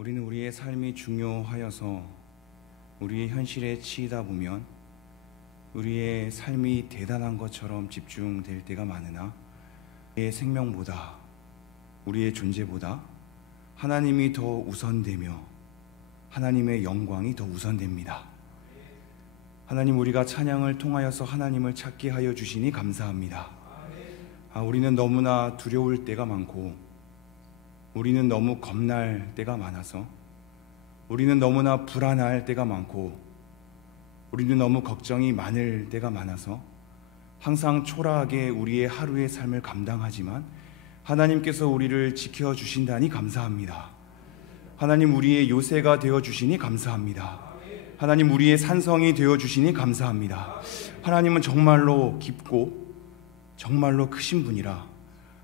우리는 우리의 삶이 중요하여서 우리의 현실에 치이다 보면 우리의 삶이 대단한 것처럼 집중될 때가 많으나 우리의 생명보다, 우리의 존재보다 하나님이 더 우선되며 하나님의 영광이 더 우선됩니다. 하나님, 우리가 찬양을 통하여서 하나님을 찾게 하여 주시니 감사합니다. 우리는 너무나 두려울 때가 많고, 우리는 너무 겁날 때가 많아서, 우리는 너무나 불안할 때가 많고, 우리는 너무 걱정이 많을 때가 많아서 항상 초라하게 우리의 하루의 삶을 감당하지만 하나님께서 우리를 지켜주신다니 감사합니다. 하나님, 우리의 요새가 되어주시니 감사합니다. 하나님, 우리의 산성이 되어주시니 감사합니다. 하나님은 정말로 깊고 정말로 크신 분이라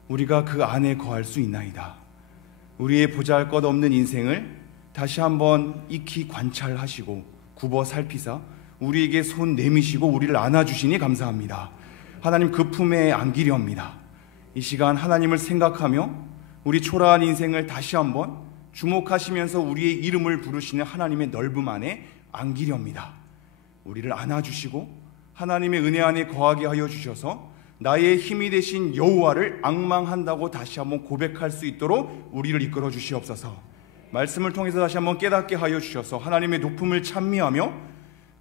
우리가 그 안에 거할 수 있나이다. 우리의 보잘것없는 인생을 다시 한번 익히 관찰하시고 굽어 살피사 우리에게 손 내미시고 우리를 안아주시니 감사합니다. 하나님, 그 품에 안기려합니다. 이 시간 하나님을 생각하며 우리 초라한 인생을 다시 한번 주목하시면서 우리의 이름을 부르시는 하나님의 넓음 안에 안기려합니다. 우리를 안아주시고 하나님의 은혜 안에 거하게 하여 주셔서 나의 힘이 되신 여호와를 앙망한다고 다시 한번 고백할 수 있도록 우리를 이끌어 주시옵소서. 말씀을 통해서 다시 한번 깨닫게 하여 주셔서 하나님의 높음을 찬미하며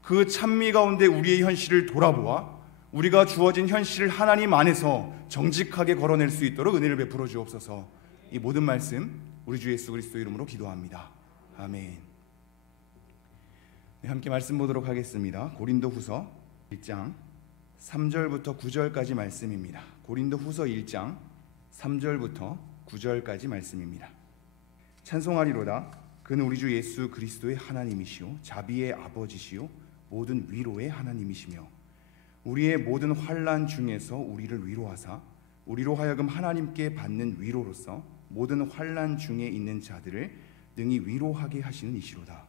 그 찬미 가운데 우리의 현실을 돌아보아 우리가 주어진 현실을 하나님 안에서 정직하게 걸어낼 수 있도록 은혜를 베풀어 주옵소서. 이 모든 말씀 우리 주 예수 그리스도 이름으로 기도합니다. 아멘. 함께 말씀 보도록 하겠습니다. 고린도후서 1장 3절부터 9절까지 말씀입니다. 고린도후서 1장 3절부터 9절까지 말씀입니다. 찬송하리로다. 그는 우리 주 예수 그리스도의 하나님이시요 자비의 아버지시요 모든 위로의 하나님이시며 우리의 모든 환난 중에서 우리를 위로하사 우리로 하여금 하나님께 받는 위로로서 모든 환난 중에 있는 자들을 능히 위로하게 하시는 이시로다.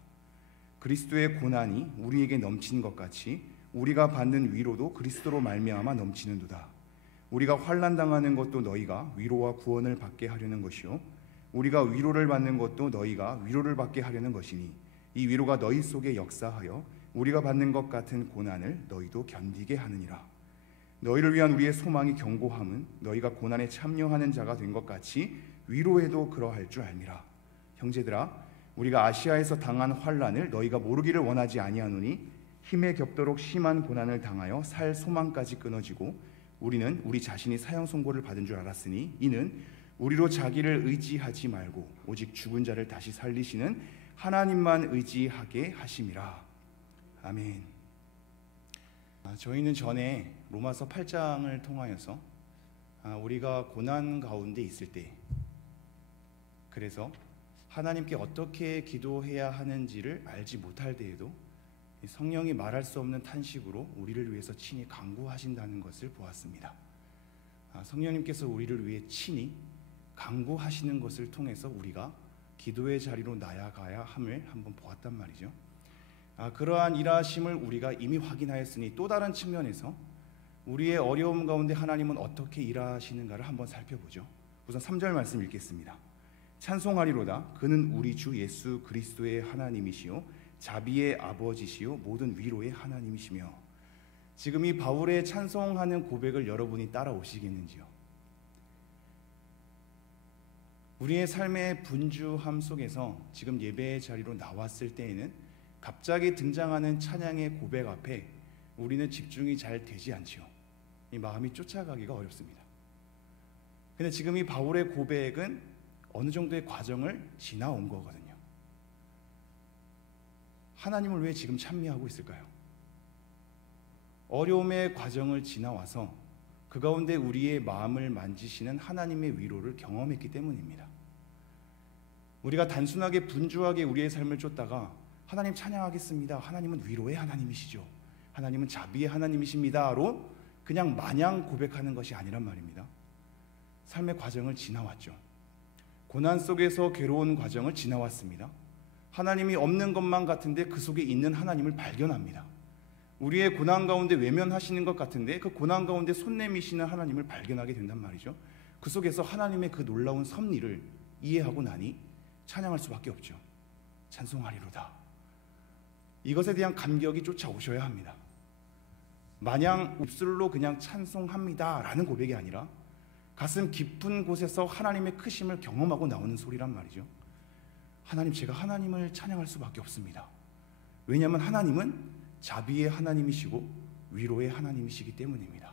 그리스도의 고난이 우리에게 넘친 것 같이 우리가 받는 위로도 그리스도로 말미암아 넘치는도다. 우리가 환난 당하는 것도 너희가 위로와 구원을 받게 하려는 것이요 우리가 위로를 받는 것도 너희가 위로를 받게 하려는 것이니 이 위로가 너희 속에 역사하여 우리가 받는 것 같은 고난을 너희도 견디게 하느니라. 너희를 위한 우리의 소망이 견고함은 너희가 고난에 참여하는 자가 된 것 같이 위로에도 그러할 줄 알미라. 형제들아, 우리가 아시아에서 당한 환난을 너희가 모르기를 원하지 아니하노니 힘에 겹도록 심한 고난을 당하여 살 소망까지 끊어지고 우리는 우리 자신이 사형 선고를 받은 줄 알았으니 이는 우리로 자기를 의지하지 말고 오직 죽은 자를 다시 살리시는 하나님만 의지하게 하심이라. 아멘. 저희는 전에 로마서 8장을 통하여서 우리가 고난 가운데 있을 때, 그래서 하나님께 어떻게 기도해야 하는지를 알지 못할 때에도 성령이 말할 수 없는 탄식으로 우리를 위해서 친히 간구하신다는 것을 보았습니다. 성령님께서 우리를 위해 친히 간구하시는 것을 통해서 우리가 기도의 자리로 나아가야 함을 한번 보았단 말이죠. 그러한 일하심을 우리가 이미 확인하였으니 또 다른 측면에서 우리의 어려움 가운데 하나님은 어떻게 일하시는가를 한번 살펴보죠. 우선 3절 말씀 읽겠습니다. 찬송하리로다. 그는 우리 주 예수 그리스도의 하나님이시요 자비의 아버지시요 모든 위로의 하나님이시며. 지금 이 바울의 찬송하는 고백을 여러분이 따라오시겠는지요? 우리의 삶의 분주함 속에서 지금 예배의 자리로 나왔을 때에는 갑자기 등장하는 찬양의 고백 앞에 우리는 집중이 잘 되지 않지요. 이 마음이 쫓아가기가 어렵습니다. 근데 지금 이 바울의 고백은 어느 정도의 과정을 지나온 거거든요. 하나님을 왜 지금 찬미하고 있을까요? 어려움의 과정을 지나와서 그 가운데 우리의 마음을 만지시는 하나님의 위로를 경험했기 때문입니다. 우리가 단순하게 분주하게 우리의 삶을 쫓다가 하나님 찬양하겠습니다, 하나님은 위로의 하나님이시죠, 하나님은 자비의 하나님이십니다로 그냥 마냥 고백하는 것이 아니란 말입니다. 삶의 과정을 지나왔죠. 고난 속에서 괴로운 과정을 지나왔습니다. 하나님이 없는 것만 같은데 그 속에 있는 하나님을 발견합니다. 우리의 고난 가운데 외면하시는 것 같은데 그 고난 가운데 손 내미시는 하나님을 발견하게 된단 말이죠. 그 속에서 하나님의 그 놀라운 섭리를 이해하고 나니 찬양할 수밖에 없죠. 찬송하리로다. 이것에 대한 감격이 쫓아오셔야 합니다. 마냥 입술로 그냥 찬송합니다 라는 고백이 아니라 가슴 깊은 곳에서 하나님의 크심을 경험하고 나오는 소리란 말이죠. 하나님, 제가 하나님을 찬양할 수밖에 없습니다. 왜냐하면 하나님은 자비의 하나님이시고 위로의 하나님이시기 때문입니다.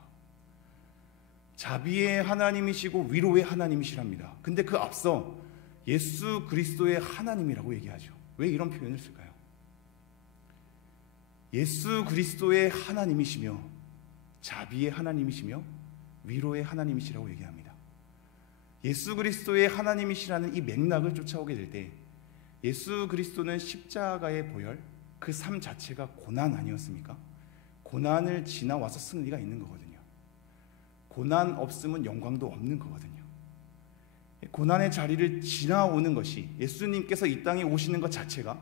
자비의 하나님이시고 위로의 하나님이시랍니다. 근데 그 앞서 예수 그리스도의 하나님이라고 얘기하죠. 왜 이런 표현을 쓸까요? 예수 그리스도의 하나님이시며 자비의 하나님이시며 위로의 하나님이시라고 얘기합니다. 예수 그리스도의 하나님이시라는 이 맥락을 쫓아오게 될 때 예수 그리스도는 십자가의 보혈, 그 삶 자체가 고난 아니었습니까? 고난을 지나와서 승리가 있는 거거든요. 고난 없으면 영광도 없는 거거든요. 고난의 자리를 지나오는 것이, 예수님께서 이 땅에 오시는 것 자체가,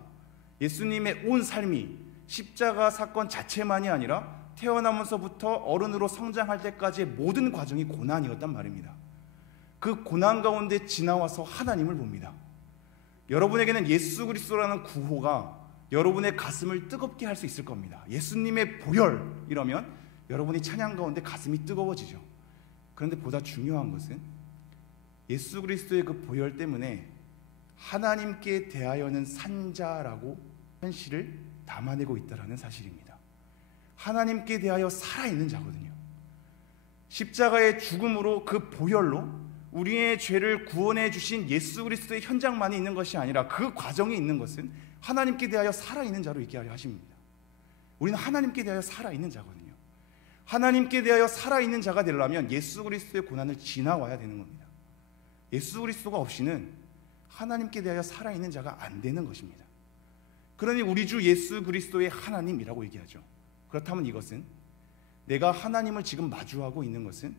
예수님의 온 삶이 십자가 사건 자체만이 아니라 태어나면서부터 어른으로 성장할 때까지의 모든 과정이 고난이었단 말입니다. 그 고난 가운데 지나와서 하나님을 봅니다. 여러분에게는 예수 그리스도라는 구호가 여러분의 가슴을 뜨겁게 할 수 있을 겁니다. 예수님의 보혈 이러면 여러분이 찬양 가운데 가슴이 뜨거워지죠. 그런데 보다 중요한 것은 예수 그리스도의 그 보혈 때문에 하나님께 대하여는 산자라고 현실을 담아내고 있다는 사실입니다. 하나님께 대하여 살아있는 자거든요. 십자가의 죽음으로, 그 보혈로 우리의 죄를 구원해 주신 예수 그리스도의 현장만이 있는 것이 아니라 그 과정에 있는 것은 하나님께 대하여 살아있는 자로 있게 하려 하십니다. 우리는 하나님께 대하여 살아있는 자거든요. 하나님께 대하여 살아있는 자가 되려면 예수 그리스도의 고난을 지나와야 되는 겁니다. 예수 그리스도가 없이는 하나님께 대하여 살아있는 자가 안 되는 것입니다. 그러니 우리 주 예수 그리스도의 하나님이라고 얘기하죠. 그렇다면 이것은, 내가 하나님을 지금 마주하고 있는 것은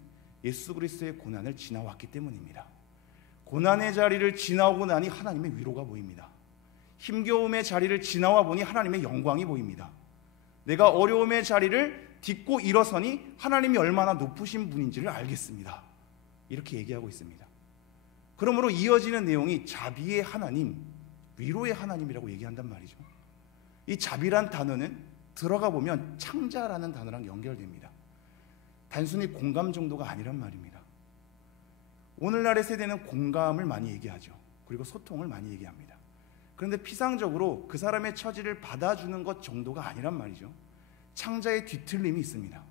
예수 그리스도의 고난을 지나왔기 때문입니다. 고난의 자리를 지나오고 나니 하나님의 위로가 보입니다. 힘겨움의 자리를 지나와 보니 하나님의 영광이 보입니다. 내가 어려움의 자리를 딛고 일어서니 하나님이 얼마나 높으신 분인지를 알겠습니다. 이렇게 얘기하고 있습니다. 그러므로 이어지는 내용이 자비의 하나님, 위로의 하나님이라고 얘기한단 말이죠. 이 자비란 단어는 들어가 보면 창자라는 단어랑 연결됩니다. 단순히 공감 정도가 아니란 말입니다. 오늘날의 세대는 공감을 많이 얘기하죠. 그리고 소통을 많이 얘기합니다. 그런데 피상적으로 그 사람의 처지를 받아주는 것 정도가 아니란 말이죠. 창자의 뒤틀림이 있습니다.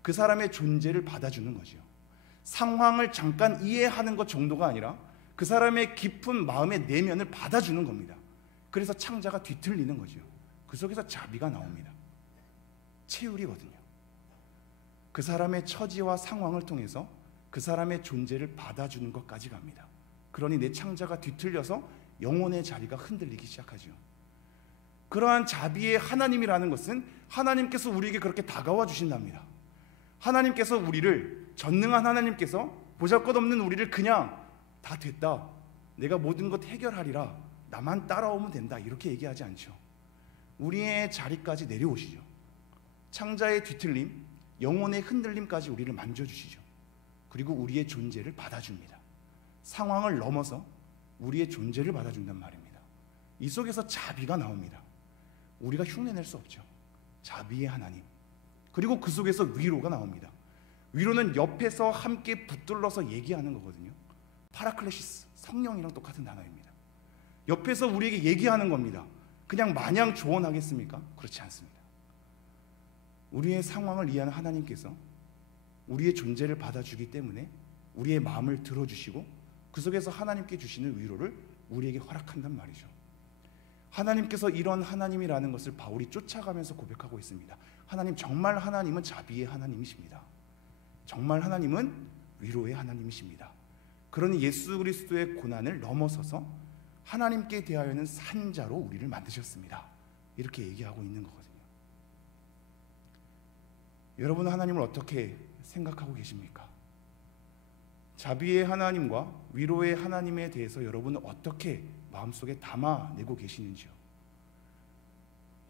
그 사람의 존재를 받아주는 거죠. 상황을 잠깐 이해하는 것 정도가 아니라 그 사람의 깊은 마음의 내면을 받아주는 겁니다. 그래서 창자가 뒤틀리는 거죠. 그 속에서 자비가 나옵니다. 채율이거든요. 그 사람의 처지와 상황을 통해서 그 사람의 존재를 받아주는 것까지 갑니다. 그러니 내 창자가 뒤틀려서 영혼의 자리가 흔들리기 시작하죠. 그러한 자비의 하나님이라는 것은 하나님께서 우리에게 그렇게 다가와 주신답니다. 하나님께서 우리를, 전능한 하나님께서 보잘것없는 우리를 그냥 다 됐다, 내가 모든 것 해결하리라, 나만 따라오면 된다, 이렇게 얘기하지 않죠. 우리의 자리까지 내려오시죠. 창자의 뒤틀림, 영혼의 흔들림까지 우리를 만져주시죠. 그리고 우리의 존재를 받아줍니다. 상황을 넘어서 우리의 존재를 받아준단 말입니다. 이 속에서 자비가 나옵니다. 우리가 흉내낼 수 없죠. 자비의 하나님. 그리고 그 속에서 위로가 나옵니다. 위로는 옆에서 함께 붙들러서 얘기하는 거거든요. 파라클레시스, 성령이랑 똑같은 단어입니다. 옆에서 우리에게 얘기하는 겁니다. 그냥 마냥 조언하겠습니까? 그렇지 않습니다. 우리의 상황을 이해하는 하나님께서 우리의 존재를 받아주기 때문에 우리의 마음을 들어주시고 그 속에서 하나님께 주시는 위로를 우리에게 허락한단 말이죠. 하나님께서 이런 하나님이라는 것을 바울이 쫓아가면서 고백하고 있습니다. 하나님, 정말 하나님은 자비의 하나님이십니다. 정말 하나님은 위로의 하나님이십니다. 그러니 예수 그리스도의 고난을 넘어서서 하나님께 대하여는 산자로 우리를 만드셨습니다. 이렇게 얘기하고 있는 거거든요. 여러분은 하나님을 어떻게 생각하고 계십니까? 자비의 하나님과 위로의 하나님에 대해서 여러분은 어떻게 마음속에 담아내고 계시는지요?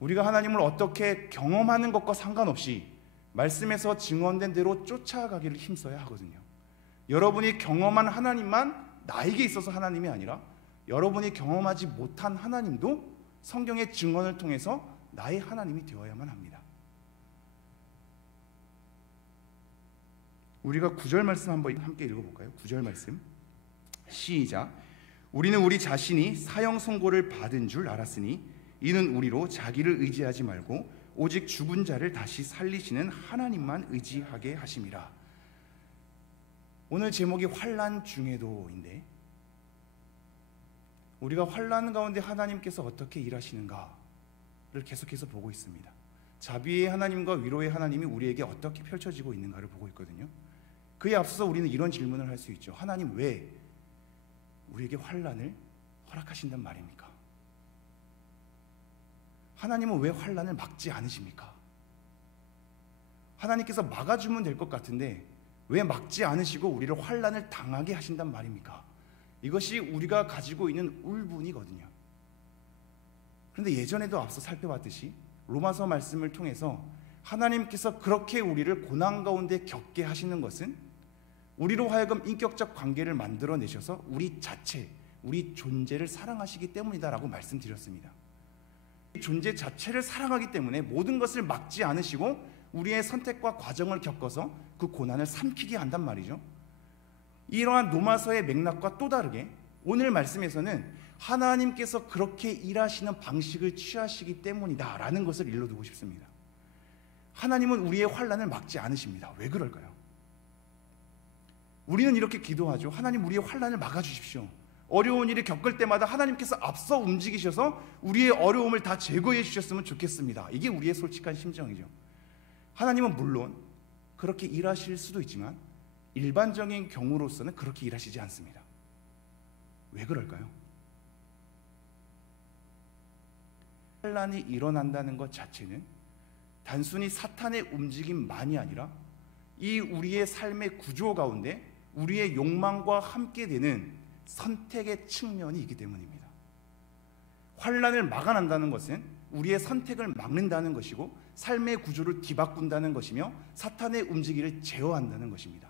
우리가 하나님을 어떻게 경험하는 것과 상관없이 말씀에서 증언된 대로 쫓아가기를 힘써야 하거든요. 여러분이 경험한 하나님만 나에게 있어서 하나님이 아니라 여러분이 경험하지 못한 하나님도 성경의 증언을 통해서 나의 하나님이 되어야만 합니다. 우리가 9절 말씀 한번 함께 읽어볼까요? 9절 말씀 시작. 우리는 우리 자신이 사형 선고를 받은 줄 알았으니 이는 우리로 자기를 의지하지 말고 오직 죽은 자를 다시 살리시는 하나님만 의지하게 하심이라. 오늘 제목이 환난 중에도인데, 우리가 환난 가운데 하나님께서 어떻게 일하시는가를 계속해서 보고 있습니다. 자비의 하나님과 위로의 하나님이 우리에게 어떻게 펼쳐지고 있는가를 보고 있거든요. 그에 앞서서 우리는 이런 질문을 할 수 있죠. 하나님 왜 우리에게 환난을 허락하신단 말입니까? 하나님은 왜 환난을 막지 않으십니까? 하나님께서 막아주면 될 것 같은데 왜 막지 않으시고 우리를 환난을 당하게 하신단 말입니까? 이것이 우리가 가지고 있는 울분이거든요. 그런데 예전에도 앞서 살펴봤듯이 로마서 말씀을 통해서 하나님께서 그렇게 우리를 고난 가운데 겪게 하시는 것은 우리로 하여금 인격적 관계를 만들어내셔서 우리 자체, 우리 존재를 사랑하시기 때문이다라고 말씀드렸습니다. 존재 자체를 사랑하기 때문에 모든 것을 막지 않으시고 우리의 선택과 과정을 겪어서 그 고난을 삼키게 한단 말이죠. 이러한 로마서의 맥락과 또 다르게 오늘 말씀에서는 하나님께서 그렇게 일하시는 방식을 취하시기 때문이다 라는 것을 일러두고 싶습니다. 하나님은 우리의 환난을 막지 않으십니다. 왜 그럴까요? 우리는 이렇게 기도하죠. 하나님 우리의 환난을 막아주십시오. 어려운 일을 겪을 때마다 하나님께서 앞서 움직이셔서 우리의 어려움을 다 제거해 주셨으면 좋겠습니다. 이게 우리의 솔직한 심정이죠. 하나님은 물론 그렇게 일하실 수도 있지만 일반적인 경우로서는 그렇게 일하시지 않습니다. 왜 그럴까요? 환난이 일어난다는 것 자체는 단순히 사탄의 움직임만이 아니라 이 우리의 삶의 구조 가운데 우리의 욕망과 함께 되는 선택의 측면이 있기 때문입니다. 환난을 막아낸다는 것은 우리의 선택을 막는다는 것이고 삶의 구조를 뒤바꾼다는 것이며 사탄의 움직임을 제어한다는 것입니다.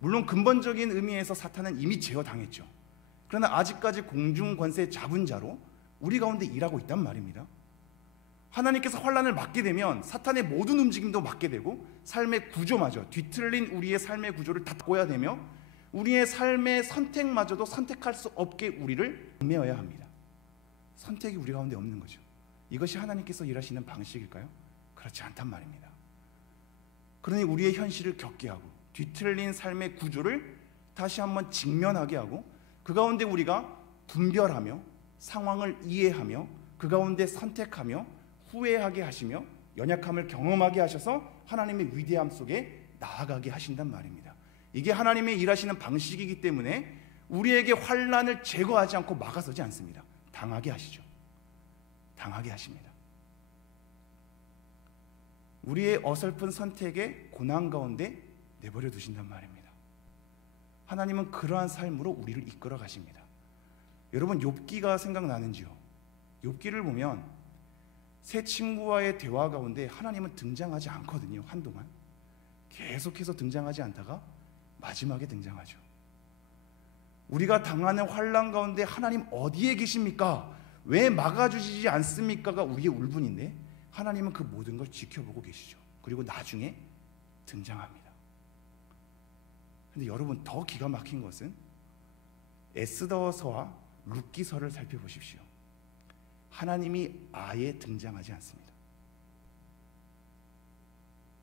물론 근본적인 의미에서 사탄은 이미 제어당했죠. 그러나 아직까지 공중권세 잡은 자로 우리 가운데 일하고 있단 말입니다. 하나님께서 환난을 막게 되면 사탄의 모든 움직임도 막게 되고 삶의 구조마저 뒤틀린 우리의 삶의 구조를 닫고야 되며 우리의 삶의 선택마저도 선택할 수 없게 우리를 매어야 합니다. 선택이 우리 가운데 없는 거죠. 이것이 하나님께서 일하시는 방식일까요? 그렇지 않단 말입니다. 그러니 우리의 현실을 겪게 하고 뒤틀린 삶의 구조를 다시 한번 직면하게 하고 그 가운데 우리가 분별하며 상황을 이해하며 그 가운데 선택하며 후회하게 하시며 연약함을 경험하게 하셔서 하나님의 위대함 속에 나아가게 하신단 말입니다. 이게 하나님의 일하시는 방식이기 때문에 우리에게 환난을 제거하지 않고 막아서지 않습니다. 당하게 하시죠. 당하게 하십니다. 우리의 어설픈 선택에 고난 가운데 내버려 두신단 말입니다. 하나님은 그러한 삶으로 우리를 이끌어 가십니다. 여러분 욥기가 생각나는지요? 욥기를 보면 새 친구와의 대화 가운데 하나님은 등장하지 않거든요. 한동안 계속해서 등장하지 않다가 마지막에 등장하죠. 우리가 당하는 환난 가운데 하나님 어디에 계십니까? 왜 막아주시지 않습니까?가 우리의 울분인데 하나님은 그 모든 걸 지켜보고 계시죠. 그리고 나중에 등장합니다. 근데 여러분 더 기가 막힌 것은 에스더서와 룻기서를 살펴보십시오. 하나님이 아예 등장하지 않습니다.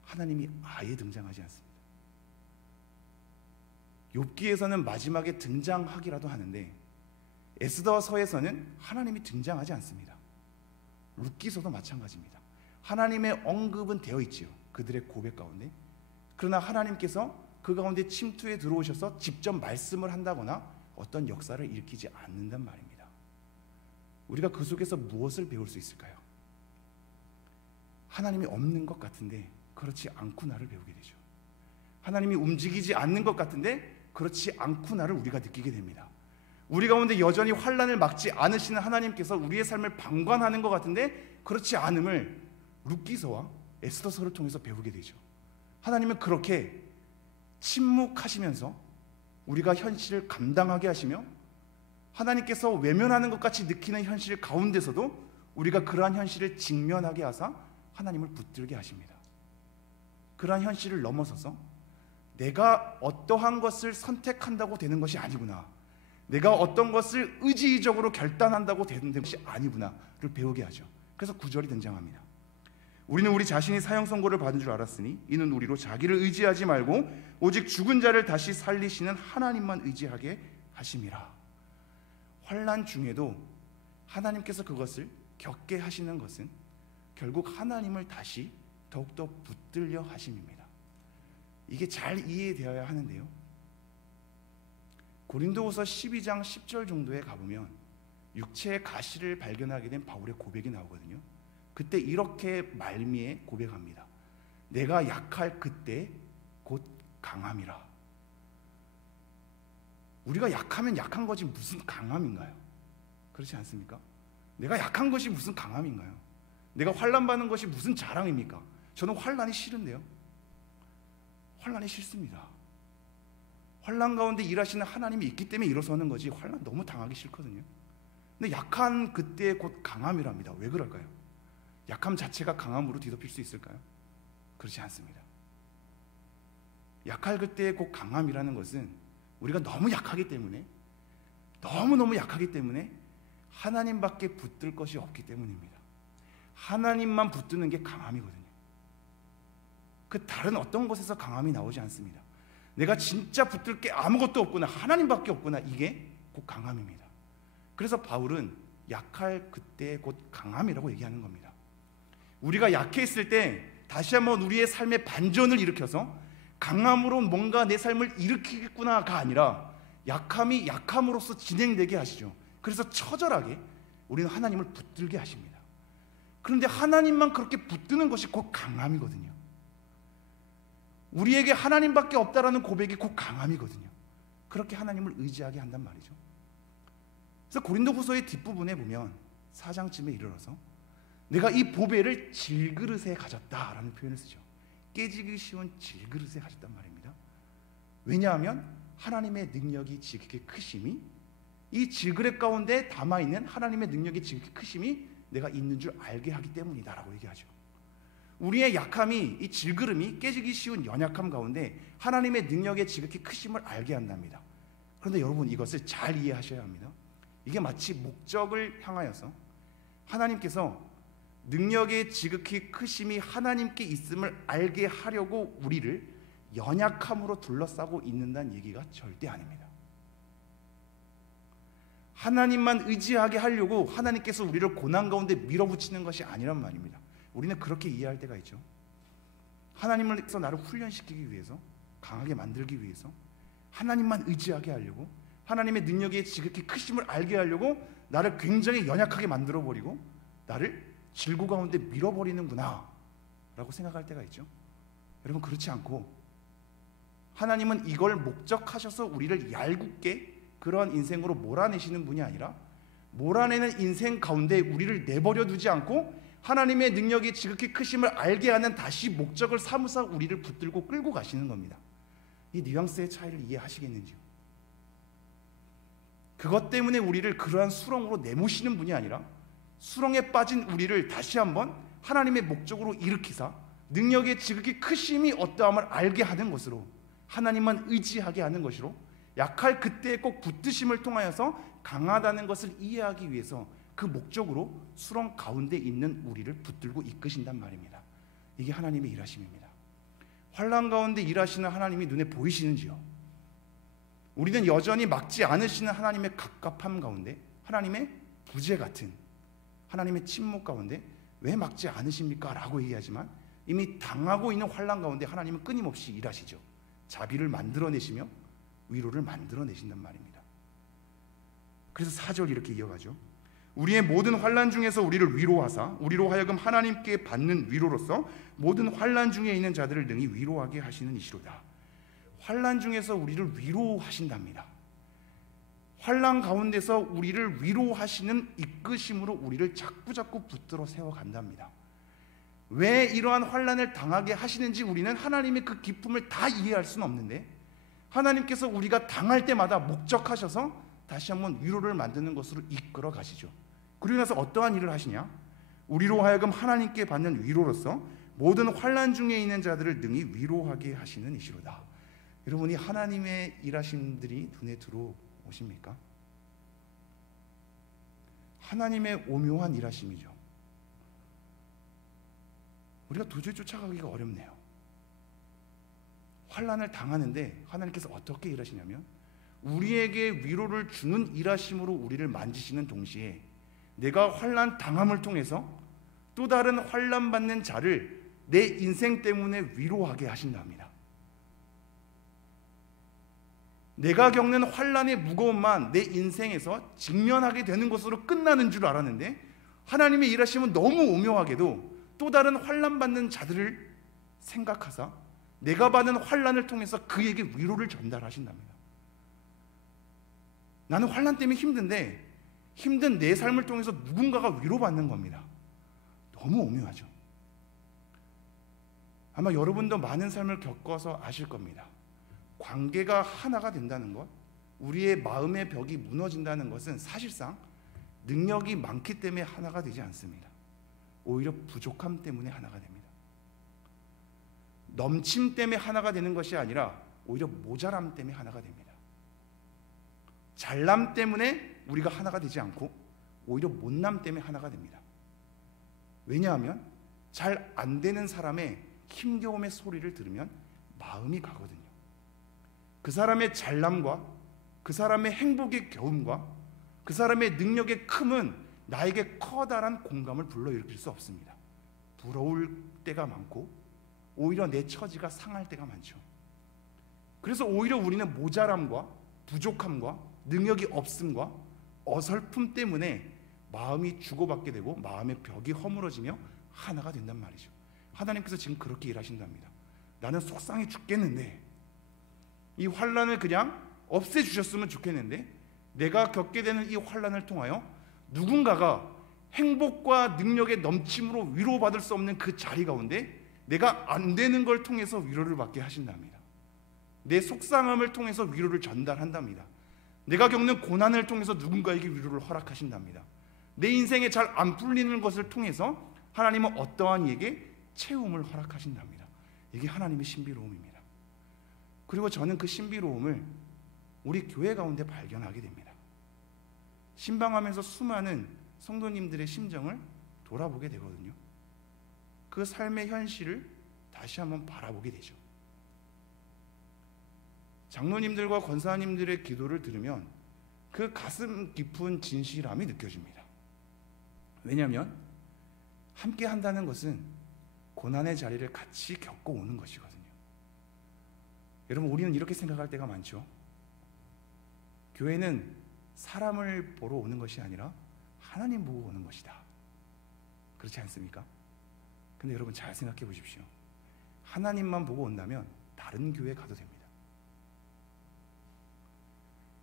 하나님이 아예 등장하지 않습니다. 욥기에서는 마지막에 등장하기라도 하는데 에스더서에서는 하나님이 등장하지 않습니다. 룻기서도 마찬가지입니다. 하나님의 언급은 되어 있지요. 그들의 고백 가운데. 그러나 하나님께서 그 가운데 침투해 들어오셔서 직접 말씀을 한다거나 어떤 역사를 일으키지 않는단 말입니다. 우리가 그 속에서 무엇을 배울 수 있을까요? 하나님이 없는 것 같은데 그렇지 않구나를 배우게 되죠. 하나님이 움직이지 않는 것 같은데 그렇지 않구나를 우리가 느끼게 됩니다. 우리 가운데 여전히 환난을 막지 않으시는 하나님께서 우리의 삶을 방관하는 것 같은데 그렇지 않음을 룻기서와 에스더서를 통해서 배우게 되죠. 하나님은 그렇게 침묵하시면서 우리가 현실을 감당하게 하시며 하나님께서 외면하는 것 같이 느끼는 현실 가운데서도 우리가 그러한 현실을 직면하게 하사 하나님을 붙들게 하십니다. 그러한 현실을 넘어서서 내가 어떠한 것을 선택한다고 되는 것이 아니구나, 내가 어떤 것을 의지적으로 결단한다고 되는 것이 아니구나를 배우게 하죠. 그래서 9절이 등장합니다. 우리는 우리 자신이 사형 선고를 받은 줄 알았으니 이는 우리로 자기를 의지하지 말고 오직 죽은 자를 다시 살리시는 하나님만 의지하게 하심이라. 환난 중에도 하나님께서 그것을 겪게 하시는 것은 결국 하나님을 다시 더욱더 붙들려 하심입니다. 이게 잘 이해되어야 하는데요, 고린도후서 12장 10절 정도에 가보면 육체의 가시를 발견하게 된 바울의 고백이 나오거든요. 그때 이렇게 말미에 고백합니다. 내가 약할 그때 곧 강함이라. 우리가 약하면 약한 거지 무슨 강함인가요? 그렇지 않습니까? 내가 약한 것이 무슨 강함인가요? 내가 환난 받는 것이 무슨 자랑입니까? 저는 환난이 싫은데요, 환난이 싫습니다. 환난 가운데 일하시는 하나님이 있기 때문에 일어서는 거지 환난 너무 당하기 싫거든요. 근데 약한 그때 곧 강함이랍니다. 왜 그럴까요? 약함 자체가 강함으로 뒤덮일 수 있을까요? 그렇지 않습니다. 약할 그때 곧 강함이라는 것은 우리가 너무 약하기 때문에, 너무너무 약하기 때문에 하나님밖에 붙들 것이 없기 때문입니다. 하나님만 붙드는 게 강함이거든요. 그 다른 어떤 곳에서 강함이 나오지 않습니다. 내가 진짜 붙들 게 아무것도 없구나, 하나님밖에 없구나, 이게 곧 강함입니다. 그래서 바울은 약할 그때 곧 강함이라고 얘기하는 겁니다. 우리가 약했을 때 다시 한번 우리의 삶의 반전을 일으켜서 강함으로 뭔가 내 삶을 일으키겠구나가 아니라 약함이 약함으로써 진행되게 하시죠. 그래서 처절하게 우리는 하나님을 붙들게 하십니다. 그런데 하나님만 그렇게 붙드는 것이 곧 강함이거든요. 우리에게 하나님밖에 없다라는 고백이 곧 강함이거든요. 그렇게 하나님을 의지하게 한단 말이죠. 그래서 고린도후서의 뒷부분에 보면 4장쯤에 이르러서 내가 이 보배를 질그릇에 가졌다라는 표현을 쓰죠. 깨지기 쉬운 질그릇에 가졌단 말입니다. 왜냐하면 하나님의 능력이 지극히 크심이, 이 질그릇 가운데 담아있는 하나님의 능력이 지극히 크심이 내가 있는 줄 알게 하기 때문이다 라고 얘기하죠. 우리의 약함이, 이 질그릇이 깨지기 쉬운 연약함 가운데 하나님의 능력의 지극히 크심을 알게 한답니다. 그런데 여러분, 이것을 잘 이해하셔야 합니다. 이게 마치 목적을 향하여서 하나님께서 능력의 지극히 크심이 하나님께 있음을 알게 하려고 우리를 연약함으로 둘러싸고 있는다는 얘기가 절대 아닙니다. 하나님만 의지하게 하려고 하나님께서 우리를 고난 가운데 밀어붙이는 것이 아니란 말입니다. 우리는 그렇게 이해할 때가 있죠. 하나님께서 나를 훈련시키기 위해서, 강하게 만들기 위해서 하나님만 의지하게 하려고, 하나님의 능력의 지극히 크심을 알게 하려고 나를 굉장히 연약하게 만들어버리고 나를 질고 가운데 밀어버리는구나 라고 생각할 때가 있죠. 여러분, 그렇지 않고 하나님은 이걸 목적하셔서 우리를 얄궂게 그러한 인생으로 몰아내시는 분이 아니라, 몰아내는 인생 가운데 우리를 내버려 두지 않고 하나님의 능력이 지극히 크심을 알게 하는 다시 목적을 삼으사 우리를 붙들고 끌고 가시는 겁니다. 이 뉘앙스의 차이를 이해하시겠는지요? 그것 때문에 우리를 그러한 수렁으로 내모시는 분이 아니라 수렁에 빠진 우리를 다시 한번 하나님의 목적으로 일으키사 능력의 지극히 크심이 어떠함을 알게 하는 것으로, 하나님만 의지하게 하는 것으로, 약할 그때에 꼭 붙드심을 통하여서 강하다는 것을 이해하기 위해서 그 목적으로 수렁 가운데 있는 우리를 붙들고 이끄신단 말입니다. 이게 하나님의 일하심입니다. 환난 가운데 일하시는 하나님이 눈에 보이시는지요? 우리는 여전히 막지 않으시는 하나님의 갑갑함 가운데, 하나님의 부재 같은 하나님의 침묵 가운데 왜 막지 않으십니까? 라고 얘기하지만 이미 당하고 있는 환난 가운데 하나님은 끊임없이 일하시죠. 자비를 만들어내시며 위로를 만들어내신단 말입니다. 그래서 4절 이렇게 이어가죠. 우리의 모든 환난 중에서 우리를 위로하사 우리로 하여금 하나님께 받는 위로로서 모든 환난 중에 있는 자들을 능히 위로하게 하시는 이시로다. 환난 중에서 우리를 위로하신답니다. 환난 가운데서 우리를 위로하시는 이끄심으로 우리를 자꾸자꾸 붙들어 세워간답니다. 왜 이러한 환난을 당하게 하시는지 우리는 하나님의 그 기쁨을 다 이해할 수는 없는데, 하나님께서 우리가 당할 때마다 목적하셔서 다시 한번 위로를 만드는 것으로 이끌어 가시죠. 그러고 나서 어떠한 일을 하시냐? 우리로 하여금 하나님께 받는 위로로서 모든 환난 중에 있는 자들을 능히 위로하게 하시는 이시로다. 여러분이 하나님의 일하심들이 눈에 들어오십니까? 하나님의 오묘한 일하심이죠. 우리가 도저히 쫓아가기가 어렵네요. 환난을 당하는데 하나님께서 어떻게 일하시냐면 우리에게 위로를 주는 일하심으로 우리를 만지시는 동시에 내가 환난 당함을 통해서 또 다른 환난 받는 자를 내 인생 때문에 위로하게 하신답니다. 내가 겪는 환난의 무거움만 내 인생에서 직면하게 되는 것으로 끝나는 줄 알았는데 하나님의 일하심은 너무 오묘하게도 또 다른 환난 받는 자들을 생각하사 내가 받는 환난을 통해서 그에게 위로를 전달하신답니다. 나는 환난 때문에 힘든데 힘든 내 삶을 통해서 누군가가 위로받는 겁니다. 너무 오묘하죠. 아마 여러분도 많은 삶을 겪어서 아실 겁니다. 관계가 하나가 된다는 것, 우리의 마음의 벽이 무너진다는 것은 사실상 능력이 많기 때문에 하나가 되지 않습니다. 오히려 부족함 때문에 하나가 됩니다. 넘침 때문에 하나가 되는 것이 아니라 오히려 모자람 때문에 하나가 됩니다. 잘남 때문에 우리가 하나가 되지 않고 오히려 못남 때문에 하나가 됩니다. 왜냐하면 잘 안 되는 사람의 힘겨움의 소리를 들으면 마음이 가거든요. 그 사람의 잘남과 그 사람의 행복의 겨움과 그 사람의 능력의 큼은 나에게 커다란 공감을 불러일으킬 수 없습니다. 부러울 때가 많고 오히려 내 처지가 상할 때가 많죠. 그래서 오히려 우리는 모자람과 부족함과 능력이 없음과 어설픔 때문에 마음이 주고받게 되고 마음의 벽이 허물어지며 하나가 된단 말이죠. 하나님께서 지금 그렇게 일하신답니다. 나는 속상해 죽겠는데 이 환난을 그냥 없애주셨으면 좋겠는데 내가 겪게 되는 이 환난을 통하여 누군가가 행복과 능력의 넘침으로 위로받을 수 없는 그 자리 가운데 내가 안 되는 걸 통해서 위로를 받게 하신답니다. 내 속상함을 통해서 위로를 전달한답니다. 내가 겪는 고난을 통해서 누군가에게 위로를 허락하신답니다. 내 인생에 잘 안 풀리는 것을 통해서 하나님은 어떠한 이에게 채움을 허락하신답니다. 이게 하나님의 신비로움입니다. 그리고 저는 그 신비로움을 우리 교회 가운데 발견하게 됩니다. 신방하면서 수많은 성도님들의 심정을 돌아보게 되거든요. 그 삶의 현실을 다시 한번 바라보게 되죠. 장로님들과 권사님들의 기도를 들으면 그 가슴 깊은 진실함이 느껴집니다. 왜냐하면 함께 한다는 것은 고난의 자리를 같이 겪어오는 것이거든요. 여러분, 우리는 이렇게 생각할 때가 많죠. 교회는 사람을 보러 오는 것이 아니라 하나님 보고 오는 것이다. 그렇지 않습니까? 근데 여러분 잘 생각해 보십시오. 하나님만 보고 온다면 다른 교회 가도 됩니다.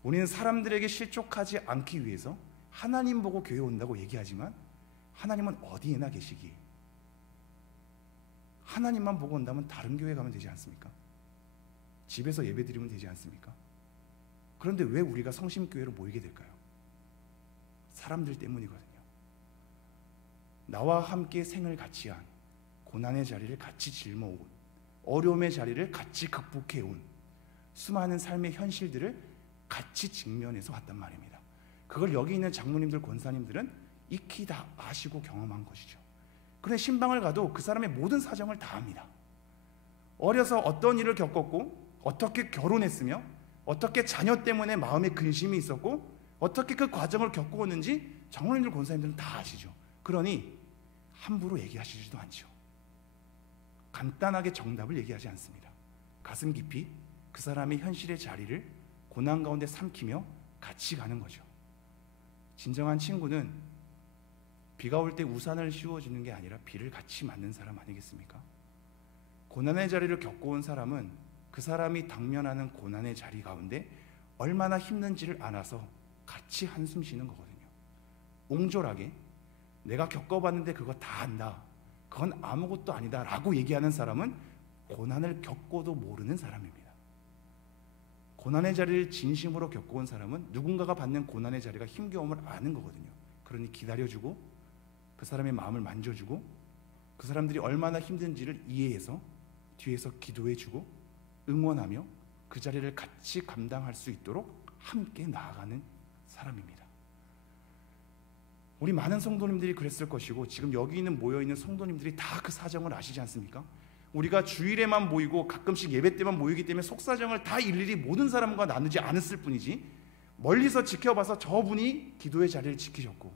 우리는 사람들에게 실족하지 않기 위해서 하나님 보고 교회 온다고 얘기하지만 하나님은 어디에나 계시기에 하나님만 보고 온다면 다른 교회 가면 되지 않습니까? 집에서 예배 드리면 되지 않습니까? 그런데 왜 우리가 성심교회로 모이게 될까요? 사람들 때문이거든요. 나와 함께 생을 같이 한, 고난의 자리를 같이 짊어온, 어려움의 자리를 같이 극복해온 수많은 삶의 현실들을 같이 직면해서 왔단 말입니다. 그걸 여기 있는 장로님들, 권사님들은 익히 다 아시고 경험한 것이죠. 그런데 신방을 가도 그 사람의 모든 사정을 다 압니다. 어려서 어떤 일을 겪었고 어떻게 결혼했으며 어떻게 자녀 때문에 마음에 근심이 있었고 어떻게 그 과정을 겪어오는지 장로님들, 권사님들은 다 아시죠. 그러니 함부로 얘기하시지도 않죠. 간단하게 정답을 얘기하지 않습니다. 가슴 깊이 그 사람의 현실의 자리를 고난 가운데 삼키며 같이 가는 거죠. 진정한 친구는 비가 올 때 우산을 씌워주는 게 아니라 비를 같이 맞는 사람 아니겠습니까? 고난의 자리를 겪어온 사람은 그 사람이 당면하는 고난의 자리 가운데 얼마나 힘든지를 알아서 같이 한숨 쉬는 거거든요. 옹졸하게 내가 겪어봤는데 그거 다 안다, 그건 아무것도 아니다 라고 얘기하는 사람은 고난을 겪고도 모르는 사람입니다. 고난의 자리를 진심으로 겪어온 사람은 누군가가 받는 고난의 자리가 힘겨움을 아는 거거든요. 그러니 기다려주고 그 사람의 마음을 만져주고 그 사람들이 얼마나 힘든지를 이해해서 뒤에서 기도해주고 응원하며 그 자리를 같이 감당할 수 있도록 함께 나아가는 사람입니다. 우리 많은 성도님들이 그랬을 것이고 지금 여기 있는 모여있는 성도님들이 다 그 사정을 아시지 않습니까? 우리가 주일에만 모이고 가끔씩 예배 때만 모이기 때문에 속사정을 다 일일이 모든 사람과 나누지 않았을 뿐이지, 멀리서 지켜봐서 저분이 기도의 자리를 지키셨고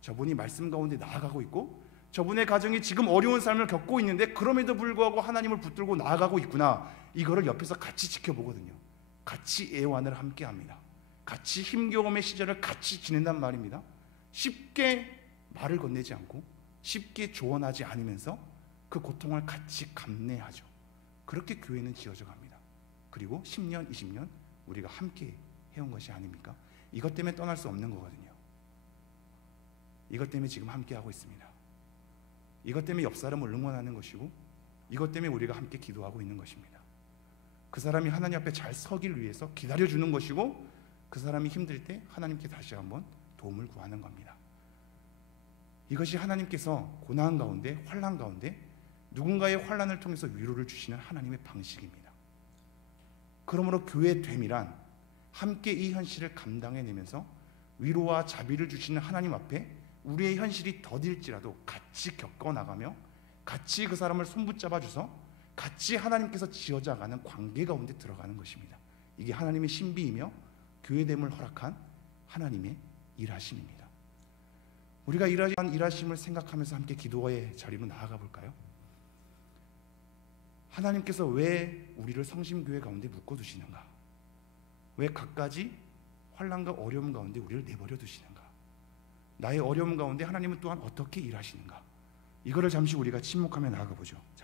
저분이 말씀 가운데 나아가고 있고 저분의 가정이 지금 어려운 삶을 겪고 있는데 그럼에도 불구하고 하나님을 붙들고 나아가고 있구나, 이거를 옆에서 같이 지켜보거든요. 같이 애환을 함께합니다. 같이 힘겨움의 시절을 같이 지낸단 말입니다. 쉽게 말을 건네지 않고 쉽게 조언하지 않으면서 그 고통을 같이 감내하죠. 그렇게 교회는 지어져 갑니다. 그리고 10년, 20년 우리가 함께 해온 것이 아닙니까? 이것 때문에 떠날 수 없는 거거든요. 이것 때문에 지금 함께 하고 있습니다. 이것 때문에 옆 사람을 응원하는 것이고 이것 때문에 우리가 함께 기도하고 있는 것입니다. 그 사람이 하나님 앞에 잘 서길 위해서 기다려주는 것이고 그 사람이 힘들 때 하나님께 다시 한번 도움을 구하는 겁니다. 이것이 하나님께서 고난 가운데, 환난 가운데 누군가의 환난을 통해서 위로를 주시는 하나님의 방식입니다. 그러므로 교회됨이란 함께 이 현실을 감당해내면서 위로와 자비를 주시는 하나님 앞에 우리의 현실이 더딜지라도 같이 겪어나가며 같이 그 사람을 손붙잡아 줘서 같이 하나님께서 지어져가는 관계 가운데 들어가는 것입니다. 이게 하나님의 신비이며 교회됨을 허락한 하나님의 일하심입니다. 우리가 일하심을 생각하면서 함께 기도의 자리로 나아가 볼까요? 하나님께서 왜 우리를 성심교회 가운데 묶어두시는가? 왜 갖가지 환난과 어려움 가운데 우리를 내버려 두시는가? 나의 어려움 가운데 하나님은 또한 어떻게 일하시는가? 이거를 잠시 우리가 침묵하며 나아가 보죠.